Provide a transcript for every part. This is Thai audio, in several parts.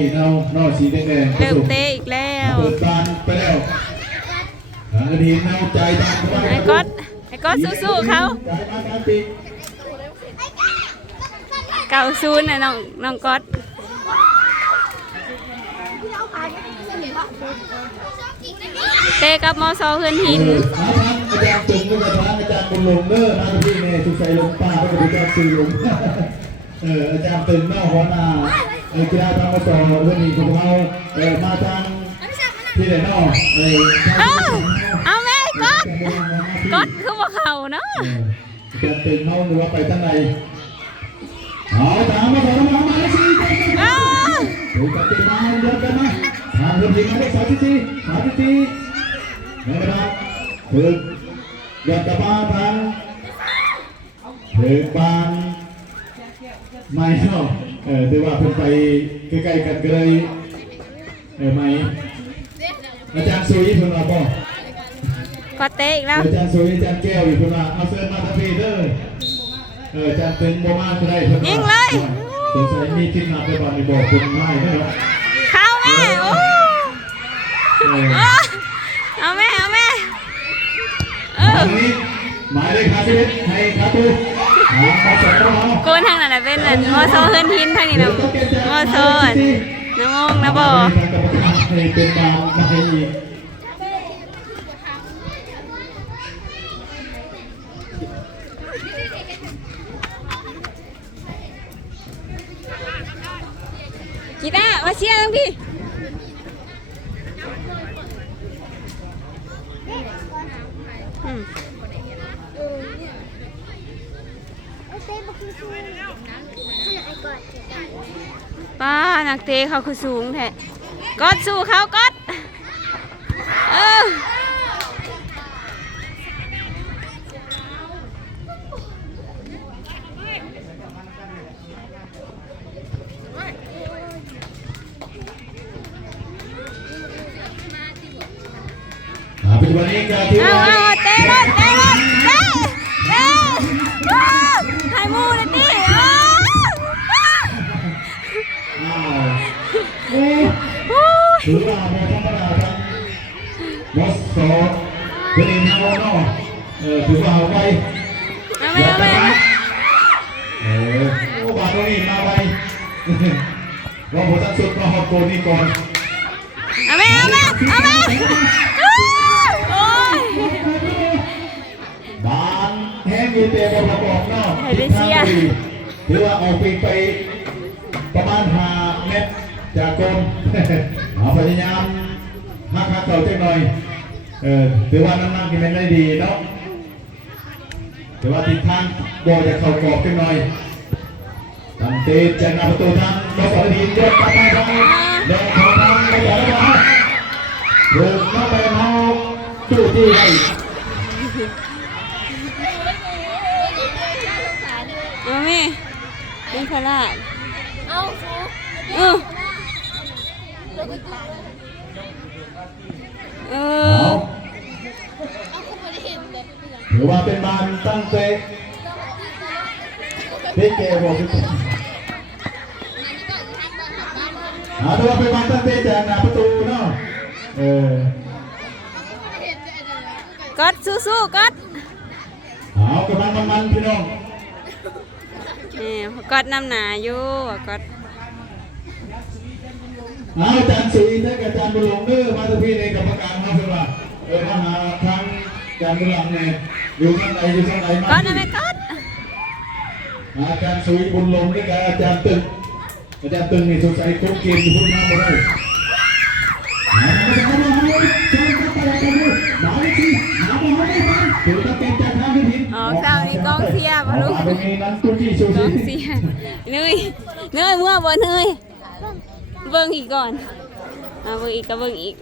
นี่เราเนอสีแดงๆเริ่มเตะอีกแล้วเปิดบานไปแล้วทางอดีตเนาใจตามเข้าไปไอ้ก๊อตไอ้ก๊อตสู้ๆเขาใจมาตามปีกเก่าซูนย์นะน้องน้องก๊อตเตะกับมอซอเฮือนหินเออเอาทางอาจารย์ตึงก็จะทางอาจารย์บุญหลงเด้อนะพี่เนี่ยสุขใจลงป้าก็จะไปแจ้งซื้อลงเอออาจารย์ตึงเนาหัวหน้าเออ กีฬาธรรมาสตร์เรื่องนี้ของเราเออมาทางที่ไหนนาะเออเอาเอาแม่ก๊อตก๊อตคือว่าเขาเนาะจารย์ตึงเนาหรือว่าไปทางไหนเอาตามมาสอนมามาสิเอ้าถูกกับตีมาเดินกันมาทางคนทีมาได้สามสิบสี่สามสิบสี่นะครับถึงยอดกระบาทางถึงบาน ไม่เนาะเออถือว่าเพิ่นไปใกล้ๆกันก็เลยเออไม่อาจารย์สุยเพิ่นว่าบ่ก๊อตเตะอีกแล้วอาจารย์สุยอาจารย์แก้วอยู่เพิ่นว่าเอาเชิญมาทางนี้เด้อเอออาจารย์ตึงบ่มาก็ได้เพิ่นว่ายิงเลยสงสัยมีทีมงานไปบ่อนในบอกเพิ่นไม่เด้อเข้าแม่โอ้เออโอ้เอาแม่เอาแม่เออทางนี้หมายเลขห้าสิบเอ็ดให้ครับ ตูหามาสองตัวเอาโกนทางนั้นน่ะเป็นอันมอซอเฮือนหินทางนี้นะมอซออันน้ำมงนะบ่ทางกรรมการให้เป็นบางมาให้อีกกีตาร์มาเชียร์ทั้งพี่อืม ป้านักเตะเขาคือสูงแท้กอดสู้เขากอดเออ กนี่ก่อนเอาแม่เอาแม่เอาแม่อู้โอ้ยบานแห้งอยูเตะบอลประกอบเนาะให้ได้เชียร์ถือว่าเอาปีกไปประมาณห้าเมตรจากกรมเอาพยายามหักหักเข่าเล็กหน่อยเออถือว่าน้ำหนักนี่มันได้ดีเนาะถือว่าทิศทางบอลจะเข้ากรอบเล็กหน่อยตันเตะจากหน้าประตูทางนสรดียกกลับไปทาง เดินเข้าทางไปแล้วนะถูกเข้าไปเอาตู้ที่ให้เอาแม่เป็นพลาดเอาฟูเออเออเอาเอาคุณไม่ได้เห็นแบบเปลือกถือว่าเป็นบานตั้งเตะพี่เกบอกพี่ อันนี้ก็ทักบอลหักบ้าน เลยหาถือว่าเป็นบานตั้งเตะจากหน้าประตูเนาะเออเห็นแต่อันนั้นก๊อดสู้ๆก๊อดเอากำลังมันๆพี่น้องนี่ก๊อดน้ำหนาอยู่ก๊อดเอาอาจารย์สุรินทร์และอาจารย์บุญหลงเด้อมาทุกพี่ในกรรมการมาเพื่อว่าเออมาหาทางอาจารย์บุญหลงเนี่ยอยู่ทางไหนอยู่ทางไหนมาก๊อดนะแม่ก๊อดอาจารย์สุริบุญหลงนี่กับอาจารย์ตึง อาจารย์ตึงนี่สงสัยคุกเกมอยู่พุ่นมาบ่ได้หามาทางมาหาเอาจารย์บุญหมายเลขสี่หามาหาได้อตะเกียงจากทางที่ผิดออกเจ้านี่กองเสียร์บ่ลูกตรงนี้นั้นตุ้ที่ชูกองเสียเนยเนยมั่วบ่เนยเบิ่งอีกก่อนเอาเบิ่งอีกก็เบิ่งอีก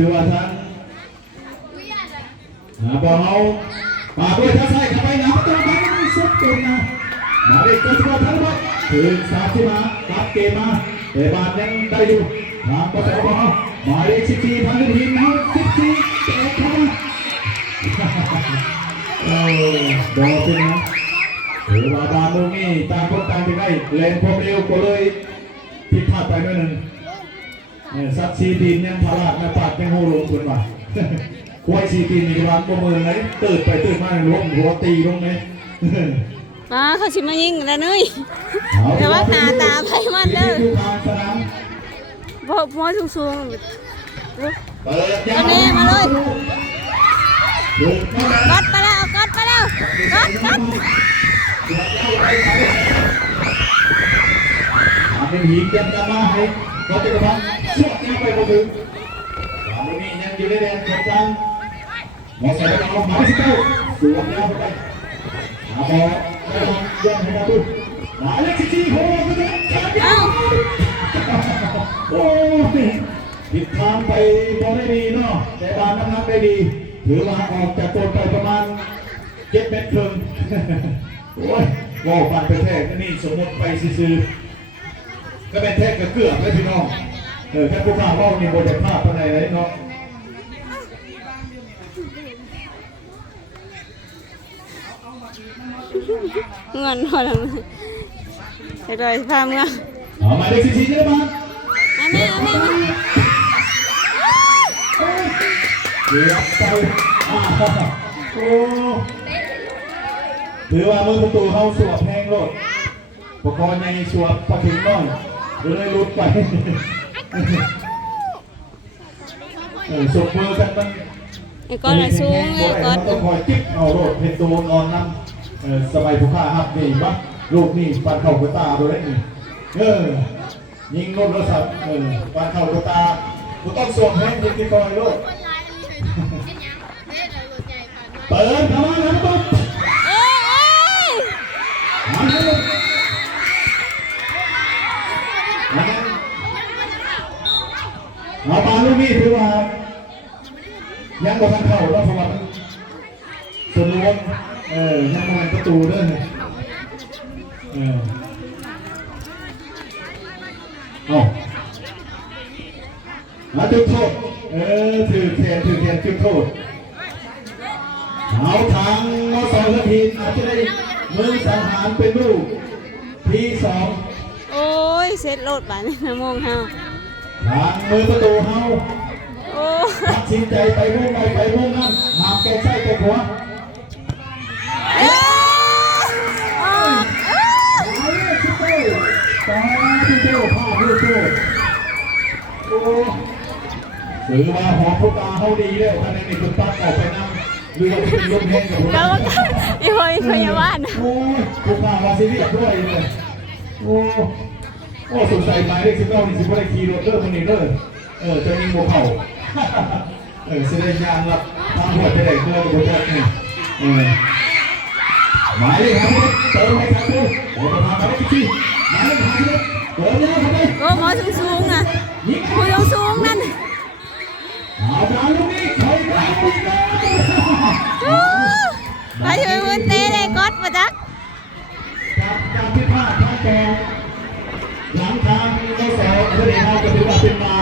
ถือว่าท่านหาบอลเอาปาด้วยท่าใส่เข้าไปหนาประตูไปสุดเก่งนะมาเลยก็ถือว่าท่านบอกถึงสามที่มาตัดเกมมาเตะบอลยังได้อยู่ทางประตูบอลหมายเลขสิบสี่พันธุ์ทีมเขาสิบสี่เตะเข้ามาโอ้โดนขึ้นนะถือว่าบาลูกนี่ต่างคนต่างไปได้เล่นความเร็วก็เลยผิดพลาดไปหน่อยหนึ่ง เนี่ยซัดซีทีมยังพลาดแม่ปาดยังโหลงคนว่ะควายซีทีมนี่วางประเมินไหนตื่นไปตื่นมาล้มหัวตีลงไหมมาเขาชิมายิงแล้วเนยแต่ว่าหน้าตาไผมันเด้ออยู่กลางสนามพอพอสูงสูงเปิดยาวเอาแน่มาเลยลูกเข้ามาๆกัดไปแล้วกัดไปแล้วกัดกัดอาเป็นหินยันกันมาให้เราจะกระพัน สวดยังไปบ่ถึงตอนนี้ยังอยู่ในแดนกลางมอใส่ไปเอาหมายสิบเก้าสวดยาวไปอาบอได้ทำยังให้มาดูหมายเลขสิบสี่โหไปเลยเอ้าโอ้ยผิดทางไปพอได้ดีเนาะแต่บานน้ำหนักได้ดีถือว่าออกจากโกนไปประมาณเจ็ดเมตรครึ่งโอ้ยว่าปันไปแท้ก็นี่สมมติไปซื้อก็เป็นแท้ก็เกือบเลยพี่น้อง เออแค่ผู้ข่าวว่านี่บทภาพภายในเลยเนาะเงินพอแล้วไปเลยพาเมื่อเอาหมายเลขสิบสี่ได้บ้างเอาแม่เอาแม่มาเดี๋ยวไปอ่าโอ้ถือว่ามือประตูเข้าสวบแห้งโลดปกรณ์ยังสวบพอถึงน้อยเลยรุดไป เออสวบมือกันมันไอ้ก้อนน่ะสูงไอ้ก้อนต้องคอยจิ๊บเอาโลดเห็นโดนอนน้ำเออสบายผู้ค้าฮับนี่บักลูกนี่ปันเข่ากระตาโดยได้นี่เออยิงรถรถสัตว์เออปันเข่ากระตากูต้องสวมแห้ยิงที่คอยลดคนร้ายอันนี้เป็นยังเด้เลยรถใหญ่ผ่านมาเปิดข้ามาแล้วปุ๊บ เอาปลาลูกนี่ถือว่ายังบ่ทันเข้าแล้วเพราะว่ามันส่วนรวมเออยังบ่เป็นประตูด้อเออเอามาจุดโทษเออถือแขนถือแขนจุดโทษเอาทางมอสองทีอาจจะได้มือสังหารเป็นลูกที่สองโอ้ยเสร็จโลดบานนะโมงเฮา ทางมือประตูเฮาโอ้ตัดสินใจไปมุ่งไปไปมุ่งนั่นหามแกใส่ไปหัวเอ้ยออกเอ้ยเอาเลยชิโต้ตาที่เจ้าผ้าลูกโต้โอ้ถือว่าหอพุตาเฮาดีแล้วท่านในคุณตัดออกไปนั่งหรือว่าเป็นลมแห้งกับหัวกรรมการอีพอยพยาบาลโอ้ยผู้ข่าวมาซีเรียสด้วยเลยโอ้ โอ้สงสัยหมายเลขสิบเก้านี่สิบว่าได้ขี่รถเด้อมันนี่เด้อเออจะยิงบวเข่าเออแสดงยานรับทางหัวจะได้เด้อบุตรนี่เออหมายเลขครับเติมให้ครับดูโอ้ประธานหมายเลขที่หมายเลขครับเติมแล้วครับโอ้หมอสูงสูงๆน่ะยิงผู้สูงสูงๆนั่นเอาดาวลูกนี้ถอยไปอีกแล้วไปช่วยมือเตะเลยก๊อตมาจักจากการพิพาททางกองหลัง ทางเราสองเพื่อนเราก็ถือว่าเป็นมา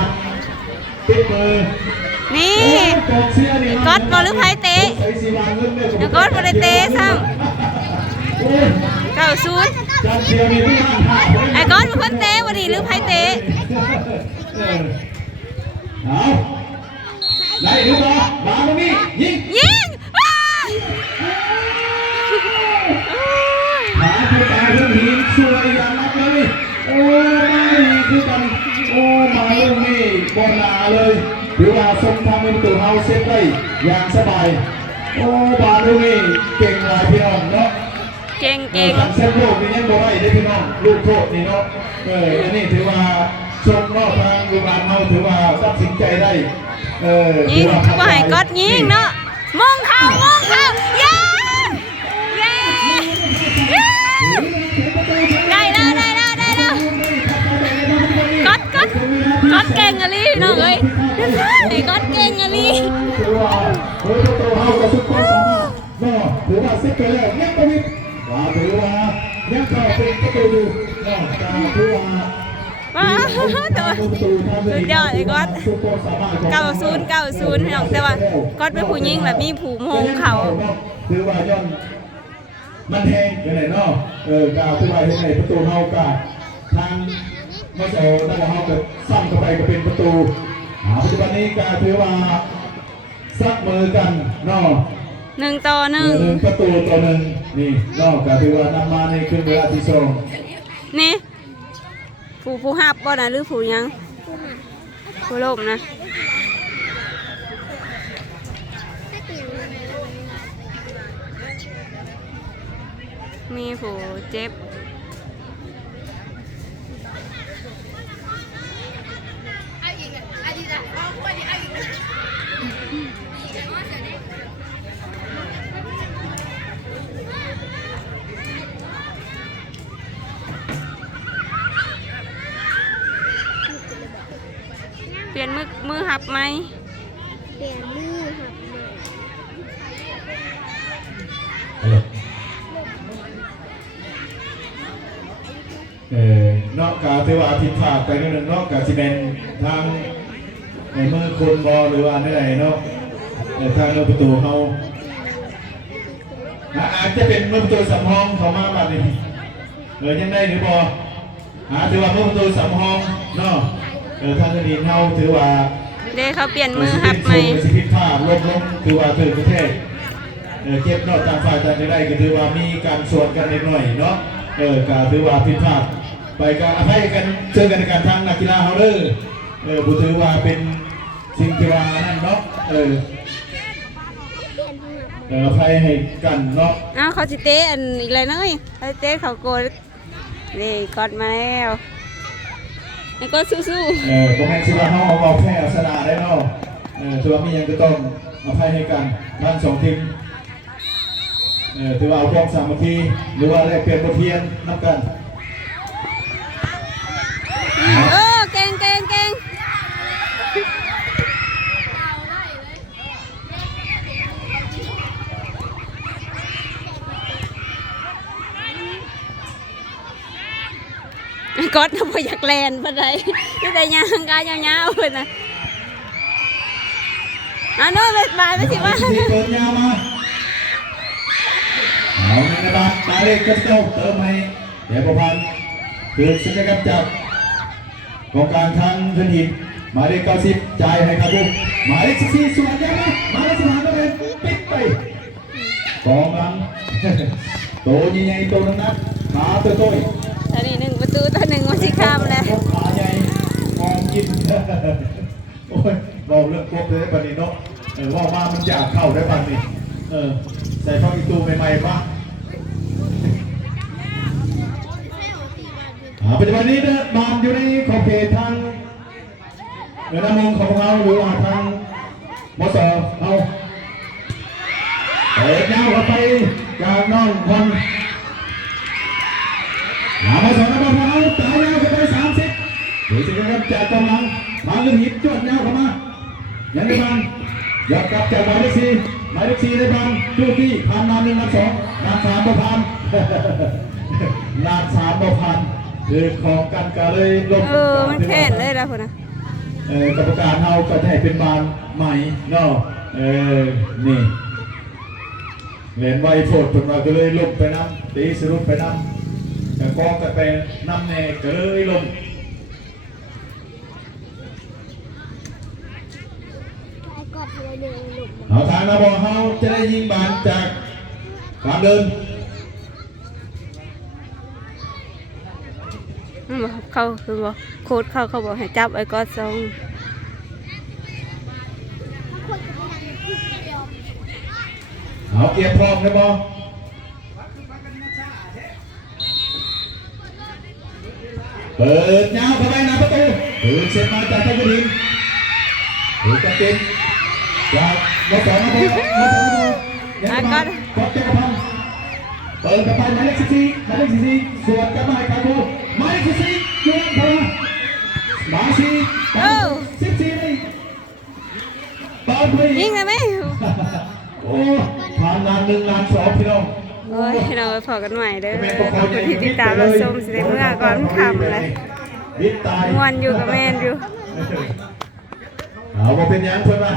เป็นมือนี่กองเชียร์นี่ก๊อตบอลหรือไผเตะใส่สีวางเงินเนี่ยเดี๋ยวก๊อตบ่ได้เตะซ้โอ้ยเก้าศูนย์จำเชียร์มีทุกท่านค่ะไอ้ก๊อตเป็นคนเตะวันนี้หรือไผเตะเออเอาได้หรือเปล่ามาตรงนี้ยิงยิงอ้าหาผู้ตายเรื่องหินสวยอย่างนักเลย บอลนาเลยถือว่าทรงทำเป็นตัวเฮาเซฟได้อย่างสบาย โอ้บาลูกนี่เก่งหลายพี่น้องเนาะเก่งเอเก่องการเซฟโลกนี่ยังบ่ได้ได้อพี่น้องลูกโทษนี่เนาะเอออันนี้ถือว่าทรงนอกทางลูกหลานเฮาถือว่าตัดสินใจได้เออยิงเขาก็ให้ก๊อตยิงเนาะมองเข้ามองเข้า อตเก่งอะลี่น้องเอ้ยไอ้ก๊อตเก่งอะลีถือว่าเฮ้ยประตูเฮากับทุกคนสามารถเนาะถือว่าเซฟไปแล้วยังบ่มิวาถือว่ายังเข้าเป็นประตูอยู่เนาะตามถือว่าปว้าวตัวสุดยอดไอ้ก๊อตเก้าศูนย์เก้าศูนย์พี่น้องแต่ว่าก๊อตเป็นผู้หญิงแบบมีผูโมงเขาคือว่าย้อนมันแทงยังไงเนาะเออกาวที่ว่ายังไงประตูเฮากาทาง มาโซตั้งแต่เฮาเกิดซ้ำเข้าไปก็เป็นประตูอ่าปัจจุบันนี้กาถือว่าซักมือกันเนาะหนึ่งต่อหนึ่งหนึ่งประตูตัวหนึ่งนี่เนาะกาถือว่านำมาในครึ่งเวลาที่สองนี่ผู้ผู้หับบ่นะหรือผู้หยังผู้ล่มนะถ้าเกี่ยวมีผู้เจ็บ เอาอีกอะเอาอีกอะ เปลี่ยนมือมือหับไหมเปลี่ยนมือหักใหมเออนอกกาถือว่าผิดพลาดไปนิดนึงนอกกาสิเป็นทาง ในมือคนบอหรือว่าในไหนเนาะเออทางเมือประตูเขาอ่าจจะเป็นมือประตูสำรองเขามาแบบนี้เออยังได้หรือบออาถือว่ามือประตูสำรองเนาะเออทางคดีเขาถือว่าเด้เขาเปลี่ยนมือหับไหมสิผิดพลาดลบลงถือว่าถือประเทศเออเก็บนอกตางฝ่ายตางได้ก็ถือว่ามีการสวนกันนิดหน่อยเนาะเออก็ถือว่าผิดพลาดไปก็อภัยกันเจอกันในการทางนักกีฬาเฮาเด้อ เออบุถือว่าเป็นสิ่งที่ว่านั่นเนาะเออเปลี่ยนหักใหม่เอออภัยให้กันเนาะอ้าวเขาจิเตะอันอีกเลยเนยเขาเตะเขาโกนนี่กอดมาแล้วแล้วก็สู้เออบ่แม่นสิว่าเฮาเอาเอาแพ้เอาชนะได้เนาะเออถือว่ามีหยังก็ต้องอภัยให้กันทั้งสองทีมเออถือว่าเอาความสามัคคีหรือว่าแลกเปลี่ยนบทเรียนนํกัน ๆอืมเออเก่งเก่งเก่ง กอดน่ะบ่อยากแลนปานใดนี่แต่ยางกายยาวๆเพิ่นน่ะอันนู้นไปบายไปสิว่าที่เติมยามาเอาในระบาดตาเล็กก็เติมเติมให้เดี๋ยวประพันธ์คือสัญญกรรจับกองกางทางทันทีหมายเลขเก้าสิบจ่ายให้ครับผมหมายเลขสิบสี่ส่วนยาวมาหมายเลขสิบห้าก็เป็นปิดไปกองหลังโตยิ่งใหญ่โตนักๆขาตัวโตยต อนนี้หนึ่งประตูตอนหนึ่งมันสิข้ามแล้วขาใหญ่มองกินโอ้ยบอกเรื่องครบเลยปันนี้เนาะเออว่ามามันอยากเข้าได้ปันนี้เออใส่ฟังอีตูใหม่ๆปะอ่าปัจจุบันนี้นี่ยนอนอยู่ในขอบเขตทางเรือน้ำมงของเราหรือว่าทางมสเอาเปิดยาวไปกลางน้องคน หามาสองนักบอลของเราตายยาวเข้าไปสามสิบดูสิครับ จากกำลังมาเงินหิบจวดยาวเข้ามายังได้บังยอดกลับจากหมายเลขสี่หมายเลขสี่ได้บังจูตี้ผ่านมาหนึ่งนัดสองนัดสามบ่ผ่านนัดสามบ่ผ่านคือของกันก็เลยลงเออมันแค่นเลยนะคนนะเออกรรมการเราก็จะให้เป็นบานใหม่เนาะเออนี่เล่นไวโฟดผลมาก็เลยลงไปน้ำตีสรุปไปน้ำแต่กองกันไปนำแน่ก็เลยลง ไอ้กอด เลยเดินหลุมเอาทางนะบอกเขาจะได้ยิงบานจากการเดินอืมเขาคือบอกโค้ดเขาเขาบอกให้จับไอ้กอดทรงคนจะไม่ทำที่เดียวเอาเกียร์พร้อมเลยบอเปิดยาวเข้าไปนะประตูเปิดเสร็จมาจากทางกระดิ่งเปิดจัดเต็ มากมสองนะบอมสองนะบอยังไงบ้างกดจักรพันเปิดกลับไปหมายเลขสิบสี่หมายเลขสิบสี่สวนกลับมาให้คาโกหมายเลขสิบสี่ยูนพลาหมายสี่เออสิบสี่เลยเปิดไปยิงเลยไหมโอ้ผ่านล้านหนึ่งล้านสองพี่น้องโอ้ยเราพอกันใหม่เด้อขอบคุณที่ติดตามเราชมสิได้เมื่อก่อนคำเลยเวิทย์ตายมวนอยู่กับแมนอยู่เอามาเป็นยังเพื่อนว่า